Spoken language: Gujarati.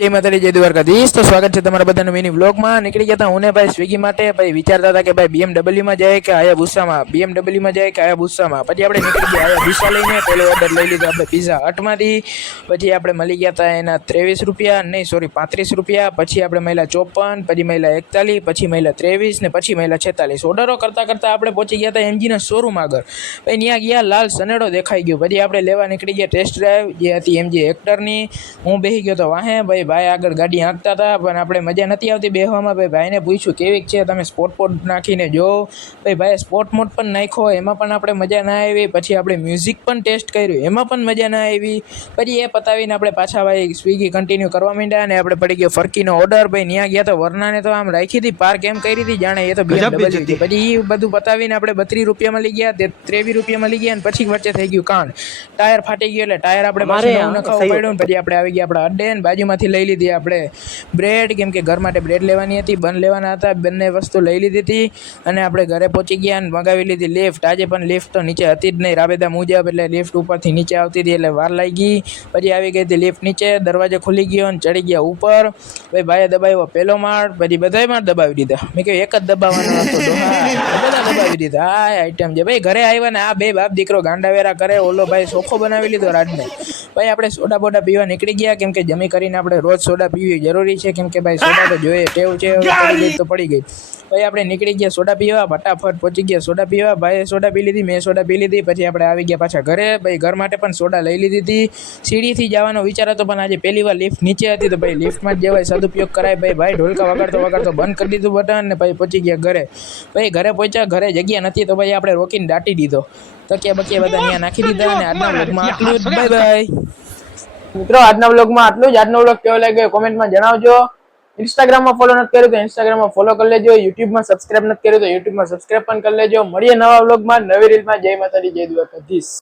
જય માતાજી જય દ્વારકાધીશ। તો સ્વાગત છે તમારા બધાનું મિની વ્લોગમાં। નીકળી ગયા હતા હું ને ભાઈ સ્વિગી માટે। ભાઈ વિચારતા હતા કે ભાઈ BMW માં જાય કે હાયાબુસામાં, BMW માં જાય કે હાયાબુસામાં। પછી આપણે નીકળી ગયા હાયાબુસા લઈને। પહેલો ઓર્ડર લઈ લીધો આપણે પિઝા હટમાંથી। પછી આપણે મળી ગયા હતા એના 23 રૂપિયા, નહીં સોરી 35 રૂપિયા। પછી આપણે મળ્યા 54, પછી મળ્યા 41, પછી મળ્યા 23 ને પછી મળ્યા 46। ઓર્ડરો કરતાં કરતાં આપણે પહોંચી ગયા હતા એમજીના શોરૂમ આગળ। ભાઈ ત્યાં ગયા લાલ સનેડો દેખાઈ ગયો। પછી આપણે લેવા નીકળી ગયા ટેસ્ટ ડ્રાઈવ જે હતી એમજી હેક્ટરની। હું બેસી ગયો તો વાહે। ભાઈ આગળ ગાડી હાંકતા હતા પણ આપણે મજા નથી આવતી બેહવામાં। ભાઈને પૂછ્યું કેવીક છે, તમે સ્પોટ પોટ નાખીને જો। ભાઈએ સ્પોટ મોડ પણ નાખ્યો, એમાં પણ આપણે મજા ના આવી। પછી આપણે મ્યુઝિક પણ ટેસ્ટ કર્યું, એમાં પણ મજા ના આવી। પછી એ પતાવીને આપણે પાછા ભાઈ સ્વિગી કન્ટિન્યુ કરવા માંડ્યા અને આપણે પડી ગયો ફરકીનો ઓર્ડર। ભાઈ ત્યાં ગયા તો વરનાને તો આમ રાખી હતી, પાર્ક એમ કરી હતી જાણે એ તો BMW છે। પછી એ બધું પતાવીને આપણે 32 રૂપિયામાં લઈ ગયા, 23 રૂપિયામાં લઈ ગયા અને પછી વચ્ચે થઈ ગયું કાંડ, ટાયર ફાટી ગયું। એટલે ટાયર આપણે પાછું નવું નખાવવું પડ્યું ને પછી આપણે આવી ગયા આપણા અડ્ડે ને બાજુમાંથી લઈ લીધી આપણે બ્રેડ, કેમ કે ઘર માટે બ્રેડ લેવાની હતી, બન લેવાના હતા, બંને વસ્તુ લઈ લીધી હતી અને આપણે ઘરે પહોંચી ગયા અને મગાવી લીધી લિફ્ટ। આજે પણ લિફ્ટ તો નીચે હતી જ નહીં રાબેદા મુજબ, એટલે લિફ્ટ ઉપરથી નીચે આવતી હતી એટલે વાર લાગી। પછી આવી ગઈ હતી લિફ્ટ નીચે, દરવાજો ખુલી ગયો અને ચડી ગયા ઉપર। ભાઈએ દબાવ્યો પહેલો માળ, પછી બધાય માળ દબાવી દીધા। મેં કહ્યું એક જ દબાવવાનો હતો, બધા દબાવી દીધા। આ આઈટમ છે ભાઈ। ઘરે આવ્યા ને આ બે બાપ દીકરો ગાંડાવેરા કરે। ઓલો ભાઈ સોખો બનાવી લીધો રાજને। ભાઈ આપણે સોડા બોડા પીવા નીકળી ગયા, કેમ કે જમી કરીને આપણે રોજ સોડા પીવી જરૂરી છે, કેમ કે ભાઈ સોડા તો જોઈએ, ટેવ છે, પડી ગઈ તો પડી ગઈ। ભાઈ આપણે નીકળી ગયા સોડા પીવા, ફટાફટ પહોંચી ગયા સોડા પીવા। ભાઈએ સોડા પી લીધી, મેં સોડા પી લીધી। પછી આપણે આવી ગયા પાછા ઘરે। ભાઈ ઘર માટે પણ સોડા લઈ લીધી હતી। સીડીથી જવાનો વિચાર હતો પણ આજે પહેલી વાર લિફ્ટ નીચે હતી તો ભાઈ લિફ્ટમાં જ જવાય, સદુપયોગ કરાય। ભાઈ ઢોલકા વગાડતો બંધ કરી દીધું બટન ને ભાઈ પહોંચી ગયા ઘરે। ભાઈ ઘરે પહોંચ્યા, ઘરે જગ્યા નથી તો ભાઈ આપણે રોકીને દાટી દીધો, તકિયા બકિયા બધા ત્યાં નાખી દીધા। અને આજના વ્લોગમાં આટલું જ, બાય બાય મિત્રો। આજના વ્લોગમાં આટલું જ। આજનો વ્લોગ કેવો લાગ્યો કોમેન્ટમાં જણાવજો। ઇન્સ્ટાગ્રામમાં ફોલો નથી કર્યું તો ઇન્સ્ટાગ્રામમાં ફોલો કરી લેજો, યુટ્યુબમાં સબસ્ક્રાઇબ નથી કર્યું તો યુટ્યુબમાં સબસ્ક્રાઇબ પણ કરી લેજો। મળીએ નવા વ્લોગમાં, નવી રીલમાં। જય માતાજી જય દ્વારકાધીશ।